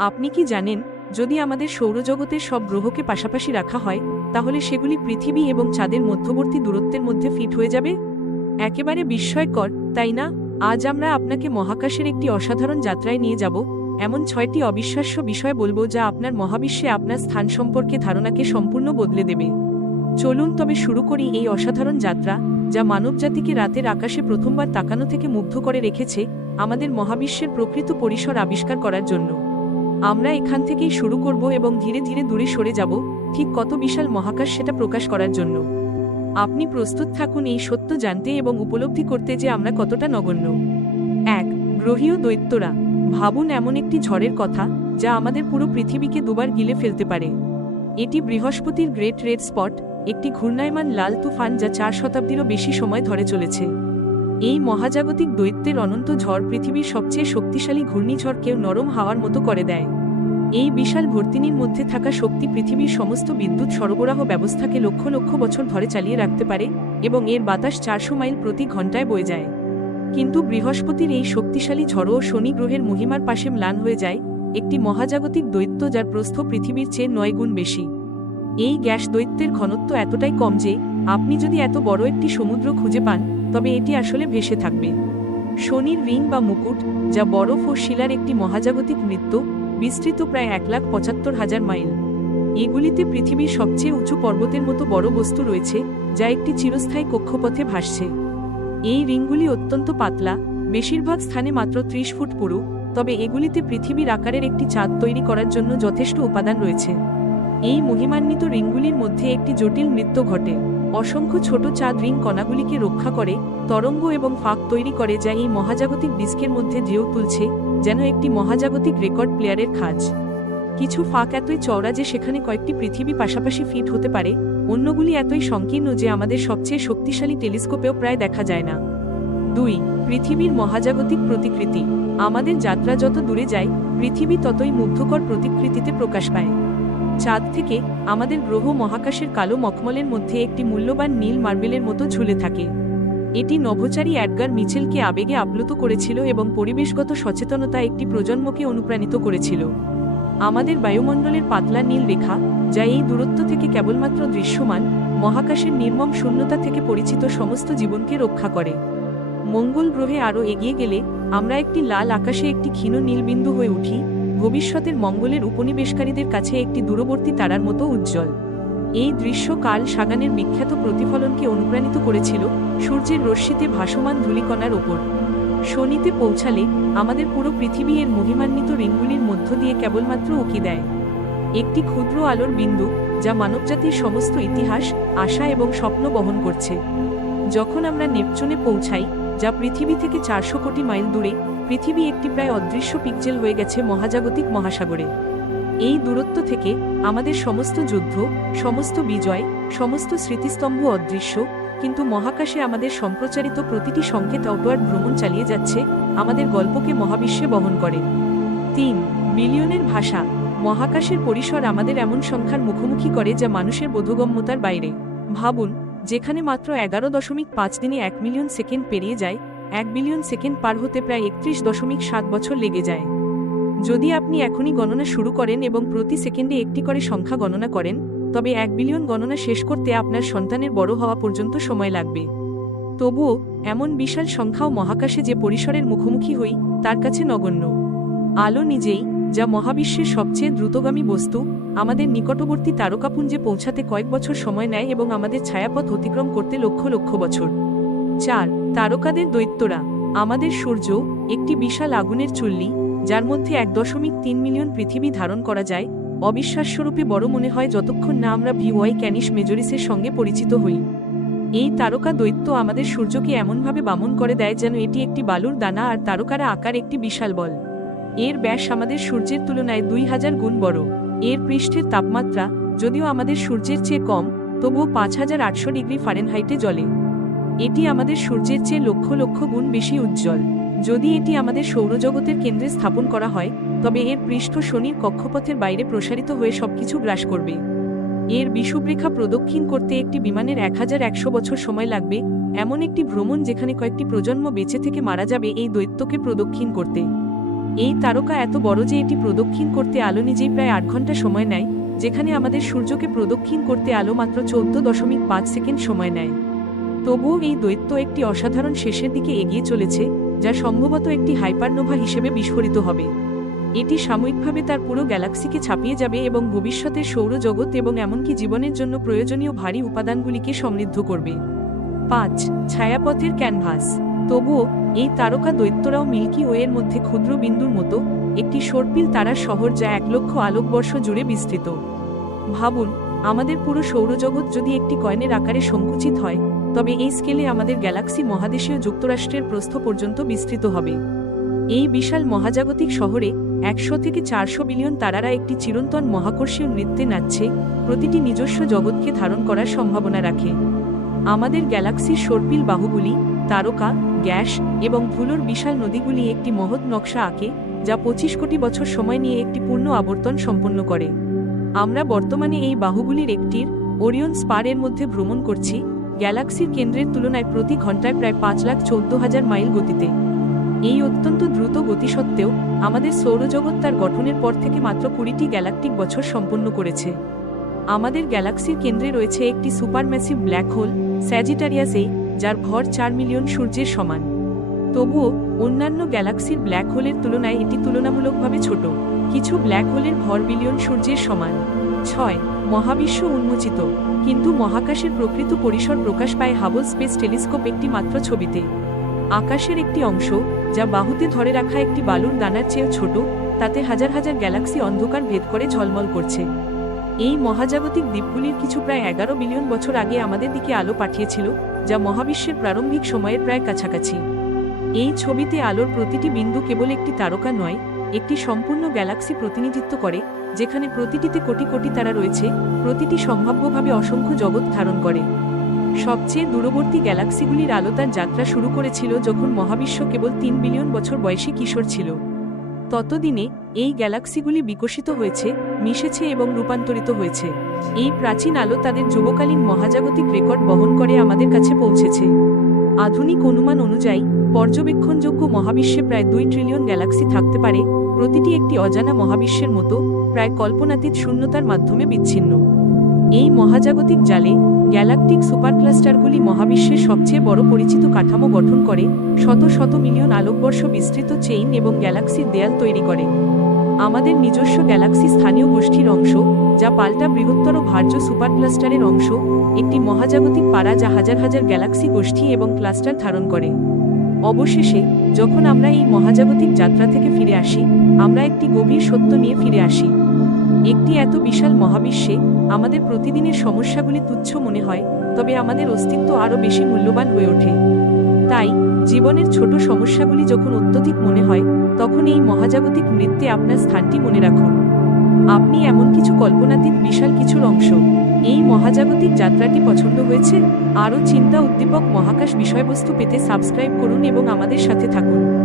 আপনি কি জানেন, যদি আমাদের সৌরজগতের সব গ্রহকে পাশাপাশি রাখা হয়, তাহলে সেগুলি পৃথিবী এবং চাঁদের মধ্যবর্তী দূরত্বের মধ্যে ফিট হয়ে যাবে? একেবারে বিস্ময়কর, তাই না? আজ আমরা আপনাকে মহাকাশের একটি অসাধারণ যাত্রায় নিয়ে যাব, এমন ছয়টি অবিশ্বাস্য বিষয় বলব যা আপনার মহাবিশ্বে আপনার স্থান সম্পর্কে ধারণাকে সম্পূর্ণ বদলে দেবে। চলুন তবে শুরু করি এই অসাধারণ যাত্রা, যা মানবজাতিকে রাতের আকাশে প্রথমবার তাকানো থেকে মুগ্ধ করে রেখেছে আমাদের মহাবিশ্বের প্রকৃত পরিসর আবিষ্কার করার জন্য। আমরা এখান থেকেই শুরু করব এবং ধীরে ধীরে দূরে সরে যাব, ঠিক কত বিশাল মহাকাশ সেটা প্রকাশ করার জন্য। আপনি প্রস্তুত থাকুন এই সত্য জানতে এবং উপলব্ধি করতে যে আমরা কতটা নগণ্য। এক, গ্রহীয় দৈত্যরা, ভাবুন এমন একটি ঝড়ের কথা, যা আমাদের পুরো পৃথিবীকে দুবার গিলে ফেলতে পারে। এটি বৃহস্পতির গ্রেট রেড স্পট, একটি ঘূর্ণায়মান লাল তুফান যা চার শতাব্দীরও বেশি সময় ধরে চলেছে। এই মহাজাগতিক দৈত্যের অনন্ত ঝড় পৃথিবীর সবচেয়ে শক্তিশালী ঘূর্ণিঝড়কেও নরম হাওয়ার মতো করে দেয়। এই বিশাল ভর্তিনীর মধ্যে থাকা শক্তি পৃথিবীর সমস্ত বিদ্যুৎ সরবরাহ ব্যবস্থাকে লক্ষ লক্ষ বছর ধরে চালিয়ে রাখতে পারে এবং এর বাতাস চারশো মাইল প্রতি ঘন্টায় বয়ে যায়। কিন্তু বৃহস্পতির এই শক্তিশালী ঝড়ও শনি গ্রহের মহিমার পাশে ম্লান হয়ে যায় একটি মহাজাগতিক দৈত্য যার প্রস্থ পৃথিবীর চেয়ে নয় গুণ বেশি। এই গ্যাস দৈত্যের ঘনত্ব এতটাই কম যে আপনি যদি এত বড় একটি সমুদ্র খুঁজে পান, তবে এটি আসলে ভেসে থাকবে। শনির রিং বা মুকুট, যা বরফ ও শিলার একটি মহাজাগতিক নৃত্য বিস্তৃত প্রায় এক লাখ পঁচাত্তর হাজার মাইল। এগুলিতে পৃথিবীর সবচেয়ে উঁচু পর্বতের মতো বড় বস্তু রয়েছে, যা একটি চিরস্থায়ী কক্ষপথে ভাসছে। এই রিংগুলি অত্যন্ত পাতলা, বেশিরভাগ স্থানে মাত্র ত্রিশ ফুট পুরু, তবে এগুলিতে পৃথিবীর আকারের একটি চাঁদ তৈরি করার জন্য যথেষ্ট উপাদান রয়েছে। এই মহিমান্বিত রিংগুলির মধ্যে একটি জটিল নৃত্য ঘটে। অসংখ্য ছোট চাঁদ রিং কণাগুলিকে রক্ষা করে, তরঙ্গ এবং ফাঁক তৈরি করে যা এই মহাজাগতিক ডিস্কের মধ্যে ঢেউ তুলছে যেন একটি মহাজাগতিক রেকর্ড প্লেয়ারের খাজ। কিছু ফাঁক এতই চওড়া যে সেখানে কয়েকটি পৃথিবী পাশাপাশি ফিট হতে পারে, অন্যগুলি এতই সংকীর্ণ যে আমাদের সবচেয়ে শক্তিশালী টেলিস্কোপেও প্রায় দেখা যায় না। দুই, পৃথিবীর মহাজাগতিক প্রতিকৃতি। আমাদের যাত্রা যত দূরে যায়, পৃথিবী ততই মুগ্ধকর প্রতিকৃতিতে প্রকাশ পায়। চাঁদ থেকে আমাদের গ্রহ মহাকাশের কালো মখমলের মধ্যে একটি মূল্যবান নীল মার্বেলের মতো ঝুলে থাকে। এটি নভোচারী অ্যাডগার মিছেলকে আবেগে আপ্লুত করেছিল এবং পরিবেশগত সচেতনতা একটি প্রজন্মকে অনুপ্রাণিত করেছিল। আমাদের বায়ুমণ্ডলের পাতলা নীল রেখা, যা এই দূরত্ব থেকে কেবলমাত্র দৃশ্যমান, মহাকাশের নির্মম শূন্যতা থেকে পরিচিত সমস্ত জীবনকে রক্ষা করে। মঙ্গল গ্রহে আরও এগিয়ে গেলে, আমরা একটি লাল আকাশে একটি ক্ষীণ নীলবিন্দু হয়ে উঠি, ভবিষ্যতের মঙ্গলের উপনিবেশকারীদের কাছে একটি দূরবর্তী তারার মতো উজ্জ্বল। এই দৃশ্য কাল সাগানের বিখ্যাত প্রতিফলনকে অনুপ্রাণিত করেছিল সূর্যের রশ্মিতে ভাসমান ধূলিকণার ওপর। শনিতে পৌঁছালে আমাদের পুরো পৃথিবী এর মহিমান্বিত রিংগুলির মধ্য দিয়ে কেবলমাত্র উকি দেয়। একটি ক্ষুদ্র আলোর বিন্দু যা মানবজাতির সমস্ত ইতিহাস, আশা এবং স্বপ্ন বহন করছে। যখন আমরা নেপচুনে পৌঁছাই, যা পৃথিবী থেকে চারশো কোটি মাইল দূরে, পৃথিবী একটি প্রায় অদৃশ্য পিকজেল হয়ে গেছে মহাজাগতিক মহাসাগরে। এই দূরত্ব থেকে আমাদের সমস্ত যুদ্ধ, সমস্ত বিজয়, সমস্ত স্মৃতিস্তম্ভ অদৃশ্য, কিন্তু মহাকাশে আমাদের সম্প্রচারিত প্রতিটি সংকেত আউটওয়ার্ড ভ্রমণ চালিয়ে যাচ্ছে, আমাদের গল্পকে মহাবিশ্বে বহন করে। তিন, বিলিয়নের ভাষা। মহাকাশের পরিসর আমাদের এমন সংখ্যার মুখোমুখি করে যা মানুষের বোধগম্যতার বাইরে। ভাবুন, যেখানে মাত্র এগারো দশমিক পাঁচ দিনে এক মিলিয়ন সেকেন্ড পেরিয়ে যায়, এক বিলিয়ন সেকেন্ড পার হতে প্রায় একত্রিশ দশমিক সাত বছর লেগে যায়। যদি আপনি এখনই গণনা শুরু করেন এবং প্রতি সেকেন্ডে একটি করে সংখ্যা গণনা করেন, তবে এক বিলিয়ন গণনা শেষ করতে আপনার সন্তানের বড় হওয়া পর্যন্ত সময় লাগবে। তবুও, এমন বিশাল সংখ্যাও মহাকাশে যে পরিসরের মুখোমুখি হই, তার কাছে নগণ্য। আলো নিজেই, যা মহাবিশ্বের সবচেয়ে দ্রুতগামী বস্তু, আমাদের নিকটবর্তী তারকাপুঞ্জে পৌঁছাতে কয়েক বছর সময় নেয় এবং আমাদের ছায়াপথ অতিক্রম করতে লক্ষ লক্ষ বছর। চার, তারকাদের দৈত্যরা। আমাদের সূর্য, একটি বিশাল আগুনের চুল্লি যার মধ্যে এক দশমিক তিন মিলিয়ন পৃথিবী ধারণ করা যায়, অবিশ্বাস্যরূপে বড় মনে হয় যতক্ষণ না আমরা ভিওয়াই ক্যানিশ মেজরিসের সঙ্গে পরিচিত হই। এই তারকা দৈত্য আমাদের সূর্যকে এমনভাবে বামন করে দেয় যেন এটি একটি বালুর দানা আর তারকারা আকার একটি বিশাল বল। এর ব্যাস আমাদের সূর্যের তুলনায় দুই হাজার গুণ বড়। এর পৃষ্ঠের তাপমাত্রা, যদিও আমাদের সূর্যের চেয়ে কম, তবুও পাঁচ হাজার আটশো ডিগ্রি ফারেনহাইটে জ্বলে। এটি আমাদের সূর্যের চেয়ে লক্ষ লক্ষ গুণ বেশি উজ্জ্বল। যদি এটি আমাদের সৌরজগতের কেন্দ্রে স্থাপন করা হয়, তবে এর পৃষ্ঠ শনির কক্ষপথের বাইরে প্রসারিত হয়ে সবকিছু গ্রাস করবে। এর বিষুবরেখা প্রদক্ষিণ করতে একটি বিমানের এক হাজার একশো বছর সময় লাগবে, এমন একটি ভ্রমণ যেখানে কয়েকটি প্রজন্ম বেঁচে থেকে মারা যাবে এই দৈত্যকে প্রদক্ষিণ করতে। এই তারকা এত বড় যে এটি প্রদক্ষিণ করতে আলো নিজেই প্রায় আট ঘণ্টা সময় নেয়, যেখানে আমাদের সূর্যকে প্রদক্ষিণ করতে আলো মাত্র চৌদ্দ দশমিক পাঁচ সেকেন্ড সময় নেয়। তবুও এই দৈত্য একটি অসাধারণ শেষের দিকে এগিয়ে চলেছে যা সম্ভবত একটি হাইপারনোভা হিসেবে বিস্ফোরিত হবে। এটি সাময়িকভাবে তার পুরো গ্যালাক্সিকে ছাপিয়ে যাবে এবং ভবিষ্যতের সৌরজগৎ এবং এমনকি জীবনের জন্য প্রয়োজনীয় ভারী উপাদানগুলিকে সমৃদ্ধ করবে। পাঁচ, ছায়াপথের ক্যানভাস। তবুও, এই তারকা দৈত্যরাও মিল্কি ওয়ের মধ্যে ক্ষুদ্র বিন্দুর মতো একটি সর্পিল তারার শহর যা এক লক্ষ আলোকবর্ষ জুড়ে বিস্তৃত। ভাবুন, আমাদের পুরো সৌরজগৎ যদি একটি কয়েনের আকারে সংকুচিত হয় তবে এই স্কেলে আমাদের গ্যালাক্সি মহাদেশীয় যুক্তরাষ্ট্রের প্রস্থ পর্যন্ত বিস্তৃত হবে। এই বিশাল মহাজাগতিক শহরে একশো থেকে চারশো বিলিয়ন তারারা একটি চিরন্তন মহাকর্ষীয় নৃত্যে নাচছে, প্রতিটি নিজস্ব জগৎকে ধারণ করার সম্ভাবনা রাখে। আমাদের গ্যালাক্সির সর্পিল বাহুগুলি, তারকা, গ্যাস এবং ধুলোর বিশাল নদীগুলি একটি মহৎ নকশা আঁকে, যা পঁচিশ কোটি বছর সময় নিয়ে একটি পূর্ণ আবর্তন সম্পন্ন করে। আমরা বর্তমানে এই বাহুগুলির একটির, ওরিয়ন স্পারের মধ্যে ভ্রমণ করছি গ্যালাক্সির কেন্দ্রের তুলনায় প্রতি ঘন্টায় প্রায় পাঁচ লাখ চৌদ্দ হাজার মাইল গতিতে। এই অত্যন্ত দ্রুত গতি সত্ত্বেও, আমাদের সৌরজগৎ তার গঠনের পর থেকে মাত্র কুড়িটি গ্যালাকটিক বছর সম্পন্ন করেছে। আমাদের গ্যালাক্সির কেন্দ্রে রয়েছে একটি supermassive black hole, Sagittarius A, যার ভর চার মিলিয়ন সূর্যের সমান। তবুও, অন্যান্য গ্যালাক্সির ব্ল্যাক হোলের তুলনায় এটি তুলনামূলকভাবে ছোট। কিছু ব্ল্যাক হোলের ভর বিলিয়ন সূর্যের সমান। ছয় মহাবিশ্ব উন্মোচিত, কিন্তু মহাকাশের প্রকৃত পরিসর প্রকাশ পায় হাবল স্পেস টেলিস্কোপ একটি মাত্র ছবিতে। আকাশের একটি অংশ, যা বাহুতে ধরে রাখা একটি বালুর দানার চেয়েও ছোট, তাতে হাজার হাজার গ্যালাক্সি অন্ধকার ভেদ করে ঝলমল করছে। এই মহাজাগতিক দ্বীপগুলির কিছু প্রায় এগারো বিলিয়ন বছর আগে আমাদের দিকে আলো পাঠিয়েছিল, যা মহাবিশ্বের প্রারম্ভিক সময়ের প্রায় কাছাকাছি। এই ছবিতে আলোর প্রতিটি বিন্দু কেবল একটি তারকা নয়, একটি সম্পূর্ণ গ্যালাক্সি প্রতিনিধিত্ব করে যেখানে প্রতিটিতে কোটি কোটি তারা রয়েছে, প্রতিটি সম্ভাব্যভাবে অসংখ্য জগৎ ধারণ করে। সবচেয়ে দূরবর্তী গ্যালাক্সিগুলির আলো তার যাত্রা শুরু করেছিল যখন মহাবিশ্ব কেবল তিন বিলিয়ন বছর বয়সী কিশোর ছিল। ততদিনে এই গ্যালাক্সিগুলি বিকশিত হয়েছে, মিশেছে এবং রূপান্তরিত হয়েছে। এই প্রাচীন আলো তাদের যুবকালীন মহাজাগতিক রেকর্ড বহন করে আমাদের কাছে পৌঁছেছে। আধুনিক অনুমান অনুযায়ী, পর্যবেক্ষণযোগ্য মহাবিশ্বে প্রায় দুই ট্রিলিয়ন গ্যালাক্সি থাকতে পারে, প্রতিটি একটি অজানা মহাবিশ্বের মতো প্রায় কল্পনাতীত শূন্যতার মাধ্যমে বিচ্ছিন্ন। এই মহাজাগতিক জালে গ্যালাকটিক সুপারক্লাস্টারগুলি মহাবিশ্বের সবচেয়ে বড় পরিচিত কাঠামো গঠন করে, শত শত মিলিয়ন আলোকবর্ষ বিস্তৃত চেইন এবং গ্যালাক্সির দেয়াল তৈরি করে। আমাদের নিজস্ব গ্যালাক্সি স্থানীয় গোষ্ঠীর অংশ, যা পাল্টা বৃহত্তর ভার্য সুপারক্লাস্টারের অংশ, একটি মহাজাগতিক পাড়া যা হাজার হাজার গ্যালাক্সি গোষ্ঠী এবং ক্লাস্টার ধারণ করে। অবশেষে, যখন আমরা এই মহাজাগতিক যাত্রা থেকে ফিরে আসি, আমরা একটি গভীর সত্য নিয়ে ফিরে আসি। একটি এত বিশাল মহাবিশ্বে আমাদের প্রতিদিনের সমস্যাগুলি তুচ্ছ মনে হয়, তবে আমাদের অস্তিত্ব আরও বেশি মূল্যবান হয়ে ওঠে। তাই, জীবনের ছোট সমস্যাগুলি যখন অত্যধিক মনে হয়, তখন এই মহাজাগতিক নৃত্যে আপনার স্থানটি মনে রাখুন। আপনি এমন কিছু কল্পনাতীত বিশাল কিছুর অংশ। এই মহাজাগতিক যাত্রাটি পছন্দ হয়েছে? আরও চিন্তা উদ্দীপক মহাকাশ বিষয়বস্তু পেতে সাবস্ক্রাইব করুন এবং আমাদের সাথে থাকুন।